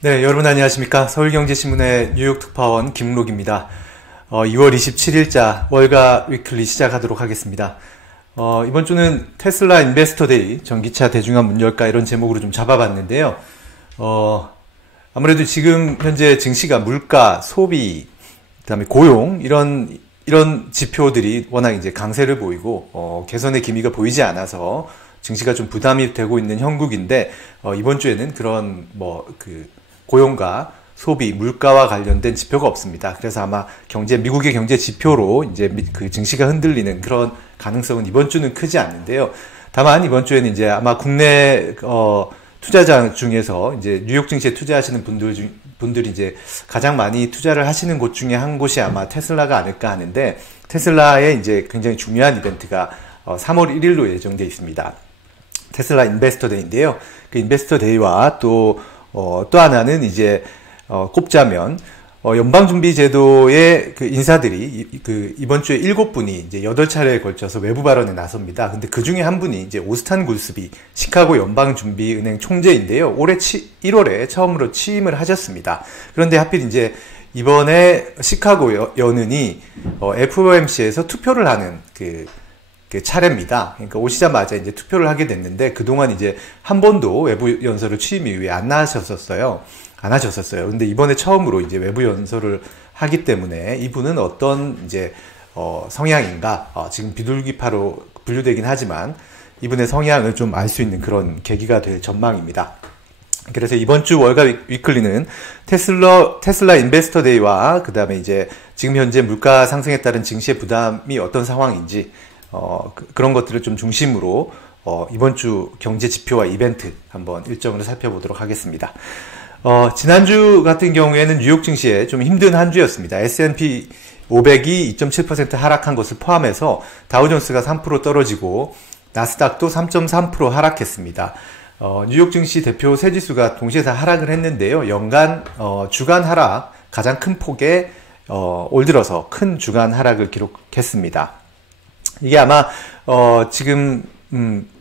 네, 여러분 안녕하십니까? 서울경제신문의 뉴욕 특파원 김록입니다. 2월 27일자 월가 위클리 시작하도록 하겠습니다. 이번 주는 테슬라 인베스터 데이, 전기차 대중화 문 열까 이런 제목으로 좀 잡아봤는데요. 아무래도 지금 현재 증시가 물가, 소비, 그다음에 고용 이런 지표들이 워낙 이제 강세를 보이고 개선의 기미가 보이지 않아서 증시가 좀 부담이 되고 있는 형국인데 이번 주에는 그런 고용과 소비, 물가와 관련된 지표가 없습니다. 그래서 아마 미국의 경제 지표로 이제 그 증시가 흔들리는 그런 가능성은 이번 주는 크지 않는데요. 다만 이번 주에는 이제 아마 국내 투자자 중에서 이제 뉴욕 증시에 투자하시는 분들이 이제 가장 많이 투자를 하시는 곳 중에 한 곳이 아마 테슬라가 아닐까 하는데, 테슬라의 이제 굉장히 중요한 이벤트가 3월 1일로 예정되어 있습니다. 테슬라 인베스터 데이인데요. 그 인베스터 데이와 또 하나는 이제 꼽자면 연방준비제도의 그 인사들이 이번 주에 7분이 이제 8차례에 걸쳐서 외부 발언에 나섭니다. 근데 그 중에 한 분이 이제 오스탄 굴스비 시카고 연방준비은행 총재인데요. 올해 1월에 처음으로 취임을 하셨습니다. 그런데 하필 이제 이번에 시카고 연은이 FOMC에서 투표를 하는 그 차례입니다. 그러니까 오시자마자 이제 투표를 하게 됐는데, 그동안 이제 한 번도 외부 연설을 취임 이후에 안 하셨었어요. 근데 이번에 처음으로 이제 외부 연설을 하기 때문에 이분은 어떤 이제 성향인가, 지금 비둘기파로 분류되긴 하지만 이분의 성향을 좀 알 수 있는 그런 계기가 될 전망입니다. 그래서 이번 주 월가 위클리는 테슬라 인베스터 데이와 그다음에 이제 지금 현재 물가 상승에 따른 증시의 부담이 어떤 상황인지 그런 것들을 좀 중심으로 이번 주 경제 지표와 이벤트 한번 일정을 살펴보도록 하겠습니다. 지난주 같은 경우에는 뉴욕 증시에 좀 힘든 한 주였습니다. S&P 500이 2.7% 하락한 것을 포함해서 다우존스가 3% 떨어지고 나스닥도 3.3% 하락했습니다. 뉴욕 증시 대표 세 지수가 동시에 다 하락을 했는데요. 주간 하락 가장 큰 폭의 올 들어서 큰 주간 하락을 기록했습니다. 이게 아마 지금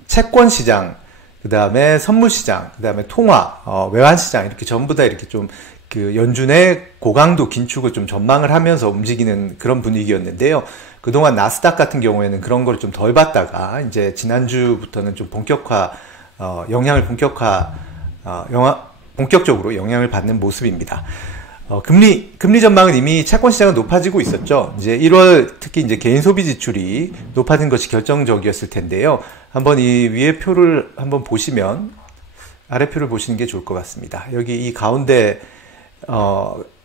채권 시장, 그 다음에 선물 시장, 그 다음에 통화, 외환 시장 이렇게 전부 다 이렇게 좀 그 연준의 고강도 긴축을 좀 전망을 하면서 움직이는 그런 분위기였는데요. 그동안 나스닥 같은 경우에는 그런 걸 좀 덜 받다가 이제 지난주부터는 좀 본격적으로 영향을 받는 모습입니다. 금리 전망은 이미 채권 시장은 높아지고 있었죠. 이제 1월 특히 이제 개인 소비 지출이 높아진 것이 결정적이었을 텐데요. 한번 이 위에 표를 한번 보시면 아래 표를 보시는 게 좋을 것 같습니다. 여기 이 가운데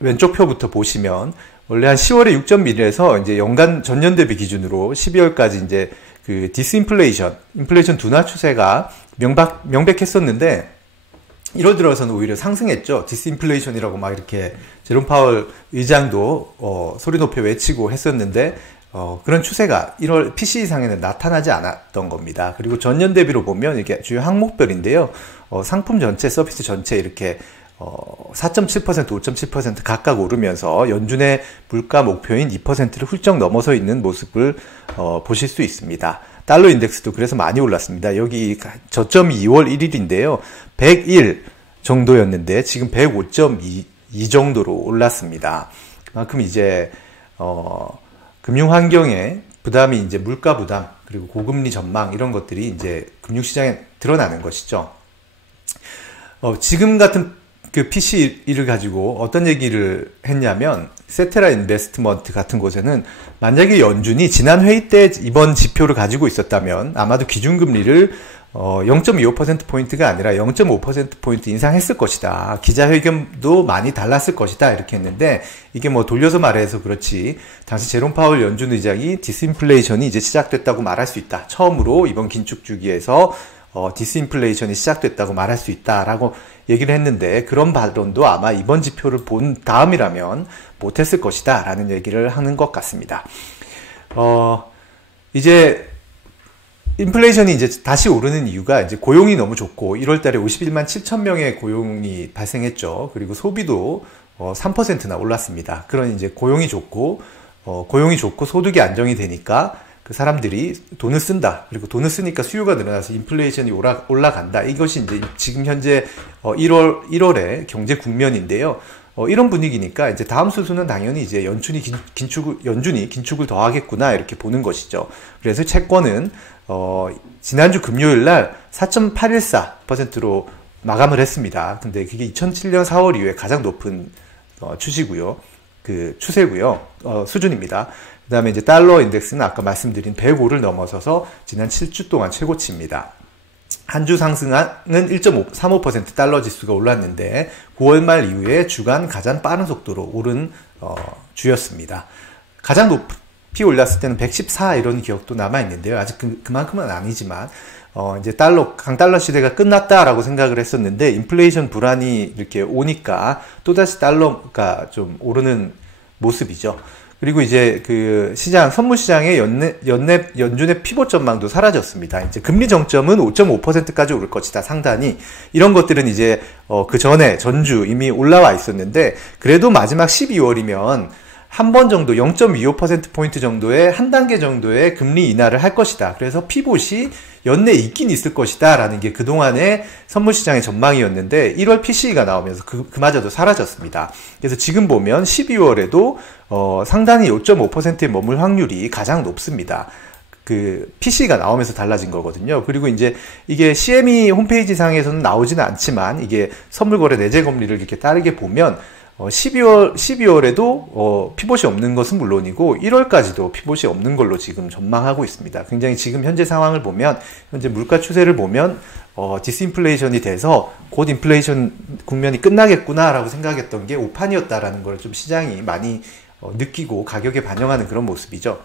왼쪽 표부터 보시면 원래 한 10월에 6.1에서 이제 연간 전년 대비 기준으로 12월까지 이제 그 인플레이션 둔화 추세가 명백했었는데 1월 들어서는 오히려 상승했죠. 디스인플레이션이라고 막 이렇게 제롬 파월 의장도 소리 높여 외치고 했었는데 그런 추세가 1월 PCE상에는 나타나지 않았던 겁니다. 그리고 전년 대비로 보면 이게 주요 항목별인데요. 상품 전체, 서비스 전체 이렇게 4.7%, 5.7% 각각 오르면서 연준의 물가 목표인 2%를 훌쩍 넘어서 있는 모습을 보실 수 있습니다. 달러 인덱스도 그래서 많이 올랐습니다. 여기 저점이 2월 1일인데요. 101 정도였는데 지금 105.2 정도로 올랐습니다. 그만큼 이제 금융 환경에 부담이 이제 물가 부담, 그리고 고금리 전망 이런 것들이 이제 금융시장에 드러나는 것이죠. 지금 같은 그 PC를 가지고 어떤 얘기를 했냐면, 세테라 인베스트먼트 같은 곳에는 만약에 연준이 지난 회의 때 이번 지표를 가지고 있었다면 아마도 기준금리를 0.25%포인트가 아니라 0.5%포인트 인상했을 것이다. 기자회견도 많이 달랐을 것이다. 이렇게 했는데, 이게 뭐 돌려서 말해서 그렇지, 당시 제롬 파월 연준 의장이 디스인플레이션이 이제 시작됐다고 말할 수 있다. 처음으로 이번 긴축 주기에서 디스인플레이션이 시작됐다고 말할 수 있다라고 얘기를 했는데, 그런 발언도 아마 이번 지표를 본 다음이라면 못했을 것이다 라는 얘기를 하는 것 같습니다. 이제 인플레이션이 이제 다시 오르는 이유가 이제 고용이 너무 좋고 1월 달에 51만 7천 명의 고용이 발생했죠. 그리고 소비도 3%나 올랐습니다. 그런 이제 고용이 좋고 소득이 안정이 되니까 그 사람들이 돈을 쓴다. 그리고 돈을 쓰니까 수요가 늘어나서 인플레이션이 올라간다. 이것이 이제 지금 현재 1월의 경제 국면인데요. 이런 분위기니까 이제 다음 수순은 당연히 이제 연준이 긴축을 더 하겠구나 이렇게 보는 것이죠. 그래서 채권은 지난주 금요일 날 4.814%로 마감을 했습니다. 근데 그게 2007년 4월 이후에 가장 높은 추세고요. 수준입니다. 그 다음에 이제 달러 인덱스는 아까 말씀드린 105를 넘어서서 지난 7주 동안 최고치입니다. 한 주 상승은 1.35% 달러 지수가 올랐는데 9월 말 이후에 주간 가장 빠른 속도로 오른 주였습니다. 가장 높이 올랐을 때는 114 이런 기억도 남아있는데요. 아직 그만큼은 아니지만 이제 강달러 시대가 끝났다라고 생각을 했었는데 인플레이션 불안이 이렇게 오니까 또다시 달러가 좀 오르는 모습이죠. 그리고 이제 선물 시장의 연준의 피봇 전망도 사라졌습니다. 이제 금리 정점은 5.5%까지 오를 것이다, 상단이. 이런 것들은 이제, 전주 이미 올라와 있었는데, 그래도 마지막 12월이면 한 번 정도 0.25%포인트 정도의 한 단계 정도의 금리 인하를 할 것이다. 그래서 피봇이 연내 있긴 있을 것이다 라는 게 그동안의 선물시장의 전망이었는데 1월 PCE가 나오면서 그마저도 사라졌습니다. 그래서 지금 보면 12월에도 상당히 5.5%에 머물 확률이 가장 높습니다. PCE가 나오면서 달라진 거거든요. 그리고 이제 이게 CME 홈페이지 상에서는 나오지는 않지만 이게 선물거래 내재 금리를 이렇게 따르게 보면 12월에도 피봇이 없는 것은 물론이고 1월까지도 피봇이 없는 걸로 지금 전망하고 있습니다. 굉장히 지금 현재 상황을 보면 현재 물가 추세를 보면 디스인플레이션이 돼서 곧 인플레이션 국면이 끝나겠구나라고 생각했던 게 오판이었다라는 걸 좀 시장이 많이 느끼고 가격에 반영하는 그런 모습이죠.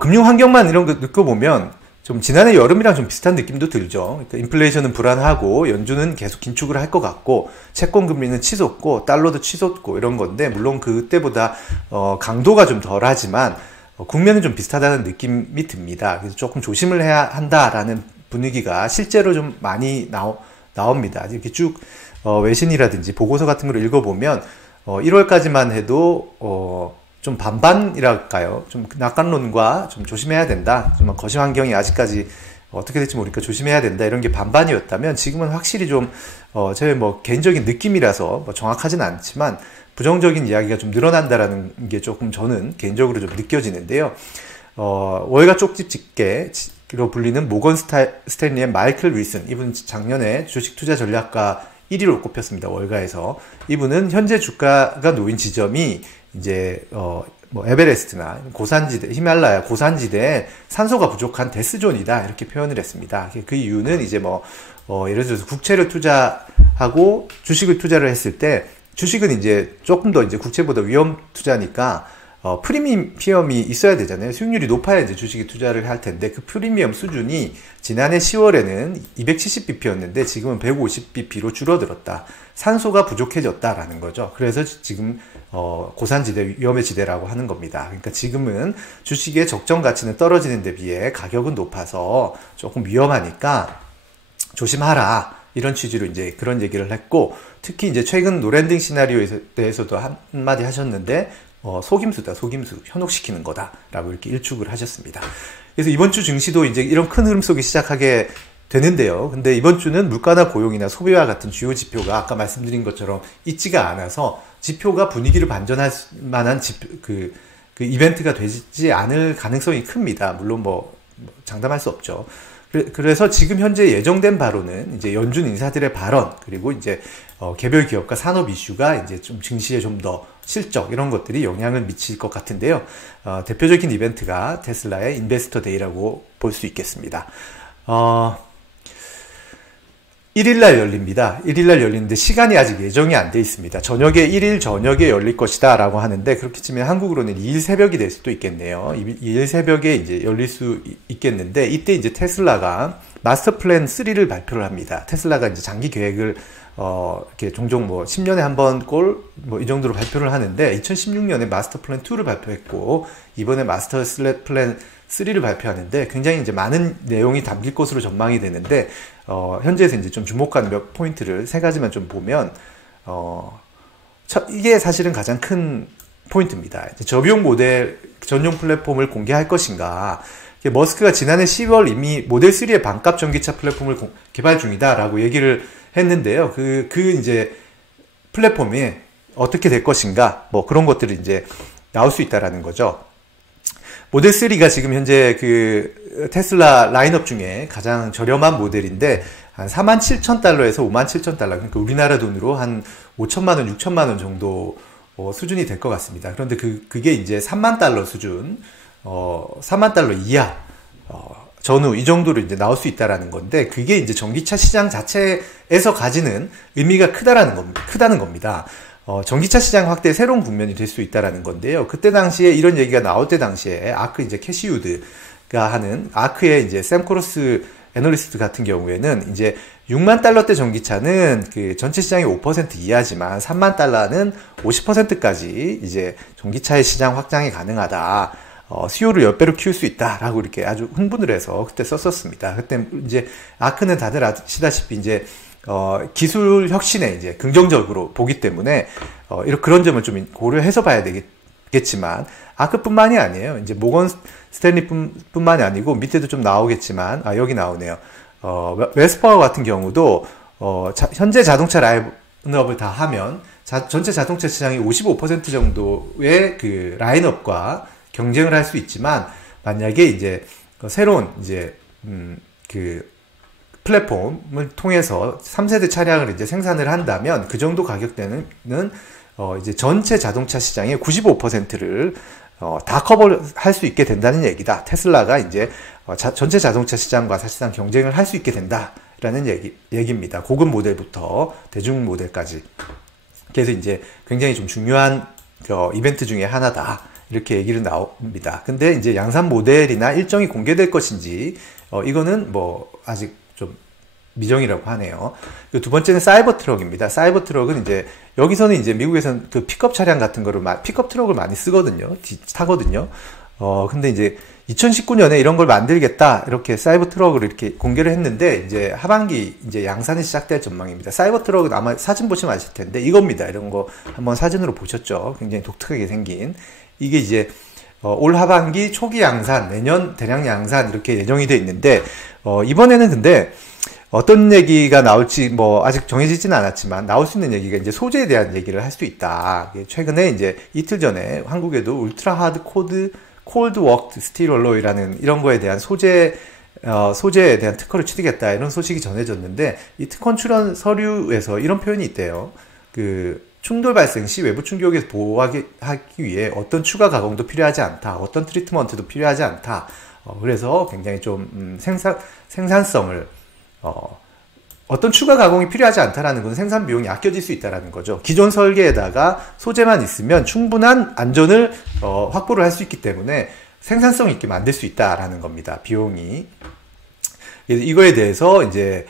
금융 환경만 이런 거 느껴보면 좀 지난해 여름이랑 좀 비슷한 느낌도 들죠. 그러니까 인플레이션은 불안하고 연준은 계속 긴축을 할 것 같고 채권 금리는 치솟고 달러도 치솟고 이런 건데 물론 그때보다 강도가 좀 덜하지만 국면은 좀 비슷하다는 느낌이 듭니다. 그래서 조금 조심을 해야 한다라는 분위기가 실제로 좀 많이 나옵니다. 이렇게 쭉 외신이라든지 보고서 같은 걸 읽어보면 1월까지만 해도 좀 반반이랄까요? 좀 낙관론과 좀 조심해야 된다. 좀 거시 환경이 아직까지 어떻게 될지 모르니까 조심해야 된다. 이런 게 반반이었다면 지금은 확실히 좀 제 개인적인 느낌이라서 정확하진 않지만 부정적인 이야기가 좀 늘어난다라는 게 조금 저는 개인적으로 좀 느껴지는데요. 월가 쪽집 집계로 불리는 모건 스탠리의 마이클 윌슨, 이분 작년에 주식 투자 전략가 1위로 꼽혔습니다. 월가에서. 이분은 현재 주가가 놓인 지점이 이제 에베레스트나 고산지대, 히말라야 고산지대에 산소가 부족한 데스존이다 이렇게 표현을 했습니다. 그 이유는 이제 예를 들어서 국채를 투자하고 주식을 투자를 했을 때 주식은 이제 조금 더 이제 국채보다 위험 투자니까 프리미엄이 있어야 되잖아요. 수익률이 높아야 이제 주식에 투자를 할 텐데 그 프리미엄 수준이 지난해 10월에는 270bp였는데 지금은 150bp로 줄어들었다. 산소가 부족해졌다라는 거죠. 그래서 지금 고산지대, 위험의 지대라고 하는 겁니다. 그러니까 지금은 주식의 적정 가치는 떨어지는 데 비해 가격은 높아서 조금 위험하니까 조심하라. 이런 취지로 이제 그런 얘기를 했고, 특히 이제 최근 노랜딩 시나리오에 대해서도 한마디 하셨는데, 속임수다, 속임수. 현혹시키는 거다라고 이렇게 일축을 하셨습니다. 그래서 이번 주 증시도 이제 이런 큰 흐름 속에 시작하게 되는데요. 근데 이번 주는 물가나 고용이나 소비와 같은 주요 지표가 아까 말씀드린 것처럼 있지가 않아서 지표가 분위기를 반전할 만한 그 이벤트가 되지 않을 가능성이 큽니다. 물론 장담할 수 없죠. 그래서 지금 현재 예정된 바로는 이제 연준 인사들의 발언, 그리고 이제 개별 기업과 산업 이슈가 이제 좀 증시에 좀 더 실적 이런 것들이 영향을 미칠 것 같은데요. 대표적인 이벤트가 테슬라의 인베스터 데이라고 볼 수 있겠습니다. 1일날 열립니다. 1일날 열리는데 시간이 아직 예정이 안 돼 있습니다. 1일 저녁에 열릴 것이다 라고 하는데, 그렇게 치면 한국으로는 2일 새벽이 될 수도 있겠네요. 2일 새벽에 이제 열릴 수 있겠는데, 이때 이제 테슬라가 마스터 플랜 3를 발표를 합니다. 테슬라가 이제 장기 계획을 이렇게 종종 10년에 한 번 이 정도로 발표를 하는데, 2016년에 마스터 플랜 2를 발표했고, 이번에 마스터 플랜 3를 발표하는데 굉장히 이제 많은 내용이 담길 것으로 전망이 되는데, 현재에서 이제 좀 주목하는 몇 포인트를 세 가지만 좀 보면, 이게 사실은 가장 큰 포인트입니다. 이제 저비용 모델 전용 플랫폼을 공개할 것인가. 머스크가 지난해 10월 이미 모델 3의 반값 전기차 플랫폼을 개발 중이다라고 얘기를 했는데요. 이제 플랫폼이 어떻게 될 것인가, 뭐 그런 것들이 이제 나올 수 있다라는 거죠. 모델 3가 지금 현재 그 테슬라 라인업 중에 가장 저렴한 모델인데 한 47,000달러에서 57,000달러, 그러니까 우리나라 돈으로 한 5천만 원, 6천만 원 정도 수준이 될 것 같습니다. 그런데 그게 이제 3만 달러 수준, 3만 달러 이하, 전후 이 정도로 이제 나올 수 있다라는 건데, 그게 이제 전기차 시장 자체에서 가지는 의미가 크다는 겁니다. 전기차 시장 확대의 새로운 국면이 될 수 있다라는 건데요. 그때 당시에 이런 얘기가 나올 때 당시에 아크 이제 캐시우드가 하는 아크의 이제 샘 코러스 애널리스트 같은 경우에는 이제 6만 달러대 전기차는 그 전체 시장의 5% 이하지만 3만 달러는 50%까지 이제 전기차의 시장 확장이 가능하다. 수요를 10배로 키울 수 있다라고 이렇게 아주 흥분을 해서 그때 썼었습니다. 그때 이제 아크는 다들 아시다시피 이제 기술 혁신에 이제 긍정적으로 보기 때문에 그런 점을 좀 고려해서 봐야 되겠지만, 아크뿐만이 아니에요. 이제 모건 스탠리뿐만이 아니고 밑에도 좀 나오겠지만, 여기 나오네요. 웨스퍼 같은 경우도 현재 자동차 라인업을 다 하면 전체 자동차 시장이 55% 정도의 그 라인업과 경쟁을 할 수 있지만, 만약에 이제 새로운 이제 그 플랫폼을 통해서 3세대 차량을 이제 생산을 한다면 그 정도 가격대는 이제 전체 자동차 시장의 95%를 다 커버할 수 있게 된다는 얘기다. 테슬라가 이제 전체 자동차 시장과 사실상 경쟁을 할 수 있게 된다라는 얘기입니다. 고급 모델부터 대중 모델까지. 그래서 이제 굉장히 좀 중요한 이벤트 중에 하나다. 이렇게 얘기를 나옵니다. 근데 이제 양산 모델이나 일정이 공개될 것인지, 이거는 뭐 아직 좀 미정이라고 하네요. 두 번째는 사이버 트럭입니다. 사이버 트럭은 이제 여기서는 이제 미국에서는 그 픽업 차량 같은 거를 픽업 트럭을 많이 쓰거든요. 타거든요. 근데 이제 2019년에 이런 걸 만들겠다, 이렇게 사이버 트럭을 이렇게 공개를 했는데, 이제 하반기 이제 양산이 시작될 전망입니다. 사이버 트럭은 아마 사진 보시면 아실 텐데 이겁니다. 이런 거 한번 사진으로 보셨죠? 굉장히 독특하게 생긴. 이게 이제 올 하반기 초기 양산, 내년 대량 양산 이렇게 예정이 돼 있는데, 이번에는 근데 어떤 얘기가 나올지 뭐 아직 정해지지는 않았지만 나올 수 있는 얘기가 이제 소재에 대한 얘기를 할 수 있다. 최근에 이제 이틀 전에 한국에도 울트라 하드 콜드 워크 스틸 얼로이라는 이런 거에 대한 소재에 대한 특허를 취득했다, 이런 소식이 전해졌는데, 이 특허 출원 서류에서 이런 표현이 있대요. 충돌 발생 시 외부 충격에서 보호하기 위해 어떤 추가 가공도 필요하지 않다, 어떤 트리트먼트도 필요하지 않다. 그래서 굉장히 좀 생산성을 어떤 추가 가공이 필요하지 않다라는 건 생산 비용이 아껴질 수 있다라는 거죠. 기존 설계에다가 소재만 있으면 충분한 안전을 확보를 할 수 있기 때문에 생산성 있게 만들 수 있다라는 겁니다. 비용이. 이거에 대해서 이제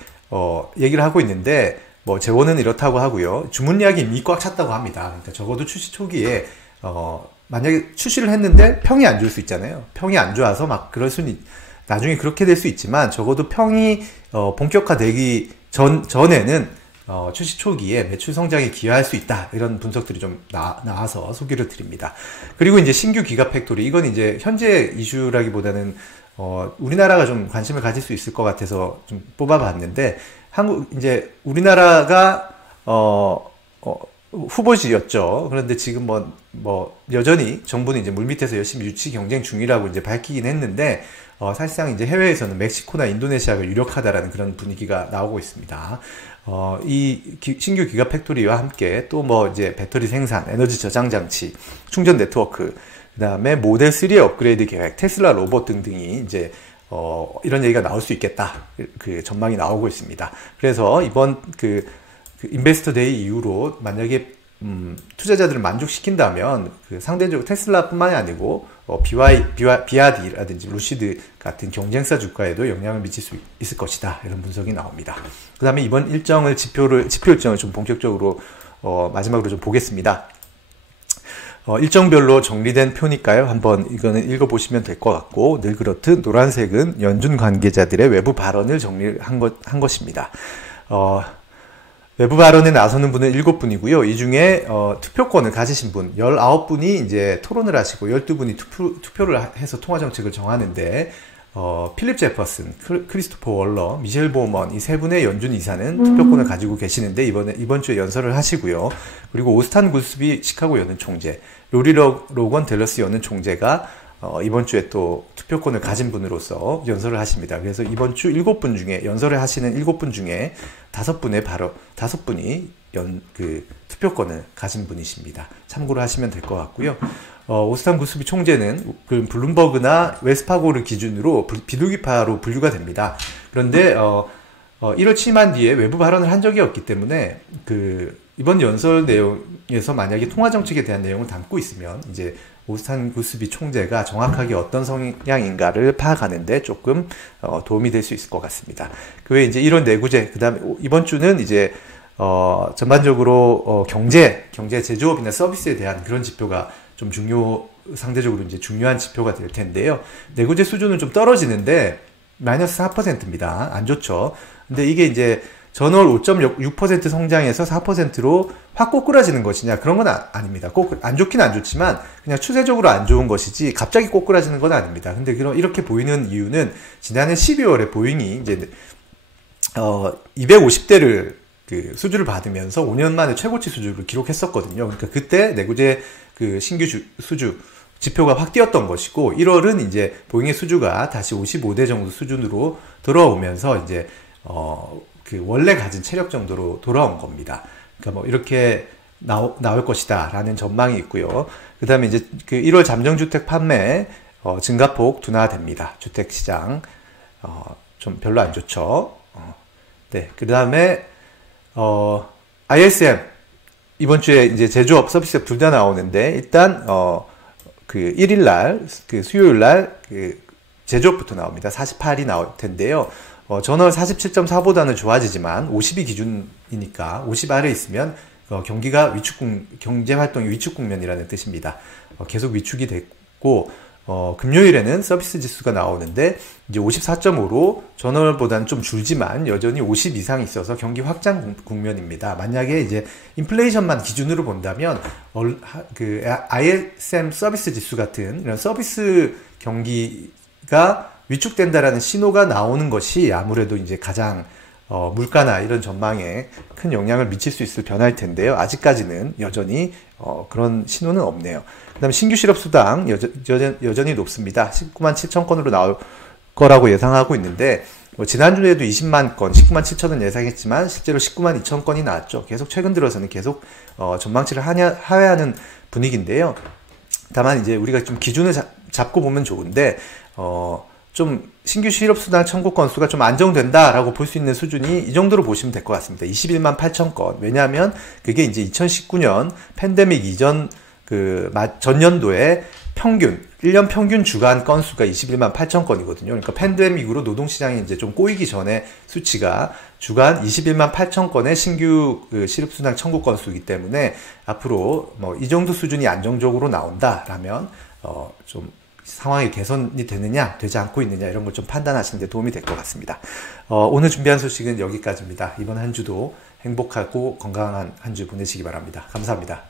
얘기를 하고 있는데, 뭐 재원은 이렇다고 하고요. 주문 예약이 이미 꽉 찼다고 합니다. 그러니까 적어도 출시 초기에 만약에 출시를 했는데 평이 안 좋을 수 있잖아요. 평이 안 좋아서 막 그럴 수는 나중에 그렇게 될 수 있지만, 적어도 평이 본격화되기 전에는 출시 초기에 매출 성장에 기여할 수 있다, 이런 분석들이 좀 나와서 소개를 드립니다. 그리고 이제 신규 기가 팩토리, 이건 이제 현재 이슈라기보다는 우리나라가 좀 관심을 가질 수 있을 것 같아서 좀 뽑아봤는데, 이제 우리나라가 후보지였죠. 그런데 지금 여전히 정부는 이제 물밑에서 열심히 유치 경쟁 중이라고 이제 밝히긴 했는데, 사실상 이제 해외에서는 멕시코나 인도네시아가 유력하다라는 그런 분위기가 나오고 있습니다. 신규 기가 팩토리와 함께 또 이제 배터리 생산, 에너지 저장 장치, 충전 네트워크, 그 다음에 모델 3의 업그레이드 계획, 테슬라 로봇 등등이 이제 이런 얘기가 나올 수 있겠다, 그 전망이 나오고 있습니다. 그래서 이번 인베스터 데이 이후로 만약에 투자자들을 만족시킨다면 상대적으로 테슬라뿐만이 아니고 비아디라든지 루시드 같은 경쟁사 주가에도 영향을 미칠 수 있을 것이다, 이런 분석이 나옵니다. 그 다음에 이번 지표 일정을 좀 본격적으로 마지막으로 좀 보겠습니다. 일정별로 정리된 표니까요. 한번 이거는 읽어보시면 될 것 같고, 늘 그렇듯 노란색은 연준 관계자들의 외부 발언을 정리한 것입니다. 외부 발언에 나서는 분은 7분이고요. 이 중에 투표권을 가지신 분 19분이 이제 토론을 하시고 12분이 투표를 해서 통화 정책을 정하는데 필립 제퍼슨, 크리스토퍼 월러, 미셸 보먼 이 세 분의 연준 이사는 투표권을 가지고 계시는데 이번 주에 연설을 하시고요. 그리고 오스탄 구스비 시카고 연은 총재, 로리 로건 댈러스 연은 총재가 이번 주에 또 투표권을 가진 분으로서 연설을 하십니다. 그래서 이번 주 7분 중에 연설을 하시는 7분 중에 5분이 투표권을 가진 분이십니다. 참고로 하시면 될 것 같고요. 오스탄 구스비 총재는 그 블룸버그나 웨스파고를 기준으로 비둘기파로 분류가 됩니다. 그런데 1월 취임한 뒤에 외부 발언을 한 적이 없기 때문에 이번 연설 내용에서 만약에 통화 정책에 대한 내용을 담고 있으면 이제 오스탄 구스비 총재가 정확하게 어떤 성향인가를 파악하는데 조금 도움이 될 수 있을 것 같습니다. 그 외에 이제 이런 내구재, 그다음에 이번 주는 이제 전반적으로 경제 제조업이나 서비스에 대한 그런 지표가 좀 상대적으로 이제 중요한 지표가 될 텐데요. 내구재 수준은 좀 떨어지는데 마이너스 4%입니다. 안 좋죠. 근데 이게 이제 전월 5.6% 성장해서 4%로 확 꼬꾸라지는 것이냐, 그런 건 아닙니다. 안 좋긴 안 좋지만 그냥 추세적으로 안 좋은 것이지 갑자기 꼬꾸라지는 건 아닙니다. 근데 이렇게 보이는 이유는 지난해 12월에 보잉이 이제 250대를 수주를 받으면서 5년 만에 최고치 수주를 기록했었거든요. 그러니까 그때 내구재 신규 수주 지표가 확 뛰었던 것이고, 1월은 이제 보잉의 수주가 다시 55대 정도 수준으로 돌아오면서 이제 원래 가진 체력 정도로 돌아온 겁니다. 그러니까 뭐 이렇게 나올 것이다 라는 전망이 있고요. 그 다음에 이제 1월 잠정주택 판매 증가폭 둔화됩니다. 주택시장 좀 별로 안 좋죠. 네, 그 다음에 ISM 이번 주에 이제 제조업 서비스업 둘 다 나오는데, 일단 1일날 수요일날 제조업부터 나옵니다. 48이 나올 텐데요. 전월 47.4보다는 좋아지지만 50이 기준이니까 50 아래 있으면 경기가 경제활동이 위축 국면이라는 뜻입니다. 계속 위축이 됐고, 금요일에는 서비스 지수가 나오는데 이제 54.5로 전월보다는 좀 줄지만 여전히 50 이상이 있어서 경기 확장 국면입니다. 만약에 이제 인플레이션만 기준으로 본다면 ISM 서비스 지수 같은 이런 서비스 경기가 위축된다라는 신호가 나오는 것이 아무래도 이제 가장 물가나 이런 전망에 큰 영향을 미칠 수 있을 변화일 텐데요. 아직까지는 여전히 그런 신호는 없네요. 그 다음에 신규 실업수당 여전히 높습니다. 19만 7천 건으로 나올 거라고 예상하고 있는데, 지난주에도 20만 건, 19만 7천은 예상했지만 실제로 19만 2천 건이 나왔죠. 계속 최근 들어서는 계속 전망치를 하회하는 분위기인데요. 다만 이제 우리가 좀 기준을 잡고 보면 좋은데, 좀 신규 실업수당 청구 건수가 좀 안정된다라고 볼 수 있는 수준이 이 정도로 보시면 될 것 같습니다. 21만 8천 건. 왜냐하면 그게 이제 2019년 팬데믹 이전 전년도에 1년 평균 주간 건수가 21만 8천 건이거든요. 그러니까 팬데믹으로 노동시장이 이제 좀 꼬이기 전에 수치가 주간 21만 8천 건의 신규 실업수당 청구 건수이기 때문에 앞으로 뭐 이 정도 수준이 안정적으로 나온다라면 좀 상황이 개선이 되느냐, 되지 않고 있느냐, 이런 걸 좀 판단하시는 데 도움이 될 것 같습니다. 오늘 준비한 소식은 여기까지입니다. 이번 한 주도 행복하고 건강한 한 주 보내시기 바랍니다. 감사합니다.